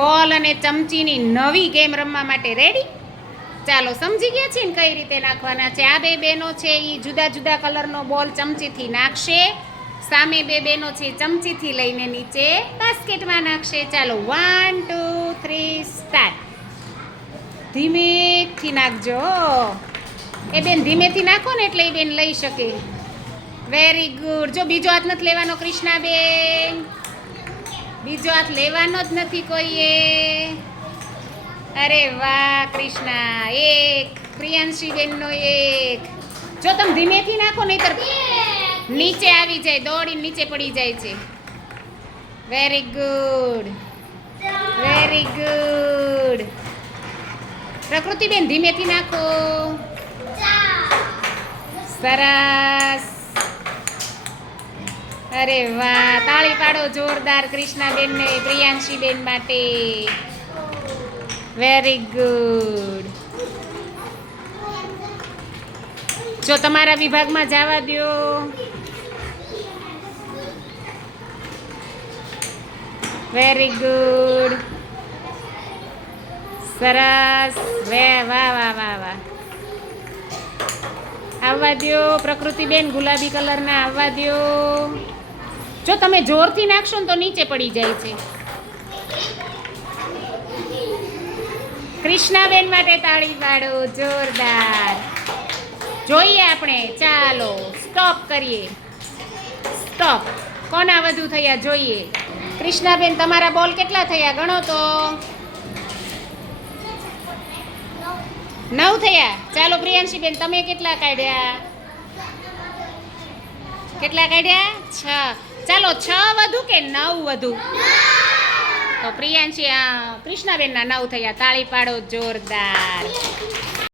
બોલ અને ચમચીની નવી ગેમ રમવા માટે રેડી ચાલો સમજી ગયા છીએ ને કઈ રીતે નાખવાના છે? આ બે બેનો છે એ જુદા જુદા કલરનો બોલ ચમચીથી નાખશે. સામે બે બેનો છે ચમચીથી લઈને નીચે બાસ્કેટમાં નાખશે. ચાલો વન ટુ થ્રી સ્ટાર્ટ ધીમેથી નાખજો. એ બેન ધીમેથી નાખો ને એટલે એ બેન લઈ શકે. વેરી ગુડ જો બીજો હાથ નથી લેવાનો કૃષ્ણાબેન બીજો હાથ લેવાનો જ નથી કોઈએ. અરે વાહ કૃષ્ણા એક. પ્રિયાંશી બેનનો એક. જો તમે ધીમેથી નાખો નહીતર નીચે આવી જાય દોડીને નીચે પડી જાય છે. વેરી ગુડ વેરી ગુડ પ્રકૃતિબેન ધીમેથી નાખો. સરસ. અરે વાહ તાળી પાડો જોરદાર કૃષ્ણાબેન ને પ્રિયાંશીબેન માટે. વેરી ગુડ જો તમારા વિભાગમાં જવા દો વેરી ગુડ સરસ. વે, વાહ વાહ વાહ વાહ. આવવા દ્યો. પ્રકૃતિબેન ગુલાબી કલરના આવવા દ્યો. જો તમે જોરથી નાખશો તો નીચે પડી જાય છે. કૃષ્ણાબેન માટે તાળી પાડો, જોરદાર. જોઈએ આપણે, ચાલો સ્ટોપ કરીએ. સ્ટોપ કોના વધુ થયા જોઈએ? કૃષ્ણાબેન, તમારા બોલ કેટલા થયા? ગણો તો. નવ થયા. ચાલો, પ્રિયાંશીબેન, તમે કેટલા કાઢ્યા? કેટલા કાઢ્યા? છ. ચાલો છ વધુ કે નવ વધુ? તો પ્રિયાંશી કૃષ્ણાબેનના નવ થયા. તાળી પાડો જોરદાર.